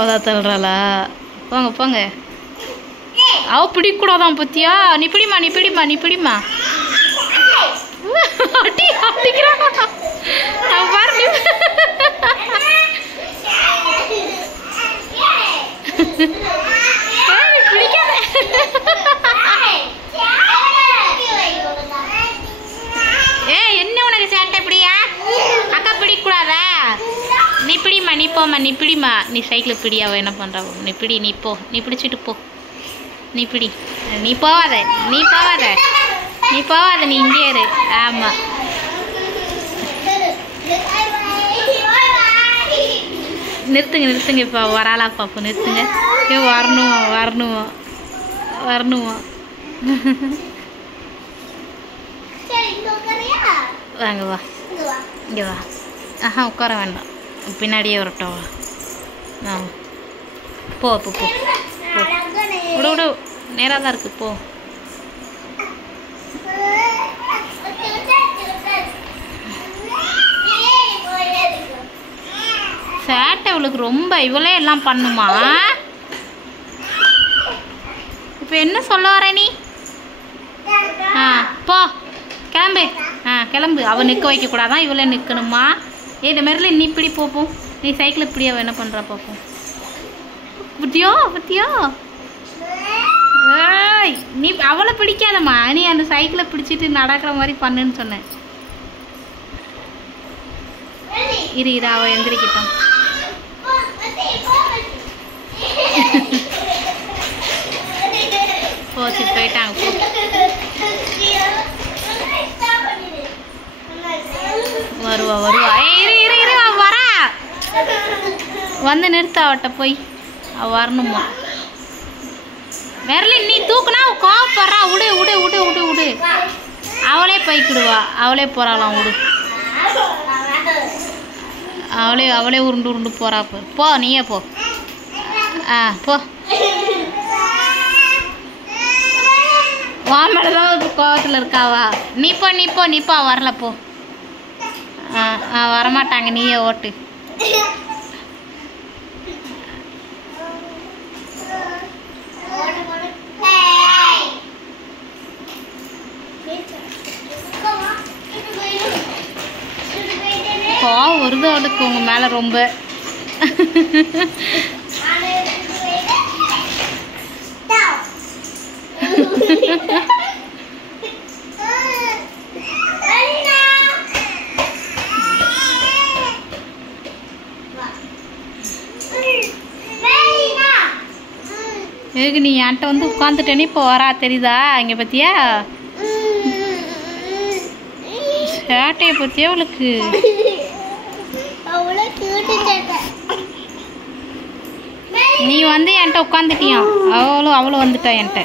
அவதான் தள்ளுறாளா? போங்க போங்க. அவ பிடிக்கூடாதான் பத்தியா? நீ பிடிமா நீ பிடிமா நீ பிடிமா. அடி அடிக்கிறான் பாரு. பிடிக்காத. என்ன உனக்கு சேட்டை இப்படியா? அக்கா பிடிக்கூடாதா? நீ பிடிமா நீ போமா நீ பிடிமா. நீ சைக்கிள் பிடி. அவ என்ன பண்றா? நீ பிடி நீ போ. நீ பிடிச்சிட்டு போ. நீ பிடி. நீ போவாத நீ போவாத நீ போவாத. நீ இங்கே இரு. ஆமா நிறுத்துங்க நிறுத்துங்க. இப்போ வராளா பாப்போம். நிறுத்துங்க. வரணுமா வரணுமா வரணுமா. வாங்க வா இங்கே வா. ஆஹா உட்கார வேண்டாம். பின்னாடியே வரட்டும். வா போ போ போ விடு விடு. நேராக தான் இருக்கு. போ. சேட்டை இவளுக்கு ரொம்ப. இவளே எல்லாம் பண்ணுமா? இப்போ என்ன சொல்ல வர நீ? போ கிளம்பு. கிளம்பு. அவள் நிற்க வைக்கக்கூடாதான். இவளே நிற்கணுமா? இந்த மாதிரில நீ இப்படி போப்போம். நீ சைக்கிள் இப்படி அவள் என்ன பண்ணுறா பார்ப்போம். பத்தியோ பத்தியோ. நீ அவளை பிடிக்காதம்மா. நீ அந்த சைக்கிளை பிடிச்சிட்டு நடக்கிற மாதிரி பண்ணுன்னு சொன்னேன். இரு இரு அவள் எந்திரிக்கிட்டோம். போச்சு போயிட்டாங்க. வருவா வருவா. இரு இரு இரு அவ வரா. வந்து நிறுத்த அவட்ட போய். அவ வரணுமா? விரலி நீ தூக்குனா கோவப்படுறா. விடு விடு விடு விடு விடு. அவளே போய்க்கிடுவா. அவளே போறாளாம். விடு. அவளே அவளே உருண்டு உருண்டு போறா. போ நீயே போ. போ. வா மேலதான் கோவத்தில் இருக்காவா? நீ போ நீ போ நீ போ. வரல போ. வரமாட்டாங்க. நீயே ஓட்டு. கோவம் வருது அவளுக்கு உங்க மேல ரொம்ப. எதுக்கு நீ என்கிட்ட வந்து உட்காந்துட்டேன்னு இப்போ வரா தெரியுதா? இங்கே பத்தியா சேட்டையை பத்தியா அவளுக்கு? நீ வந்து என்கிட்ட உட்காந்துட்டியா? அவளும் வந்துட்டா என்கிட்ட.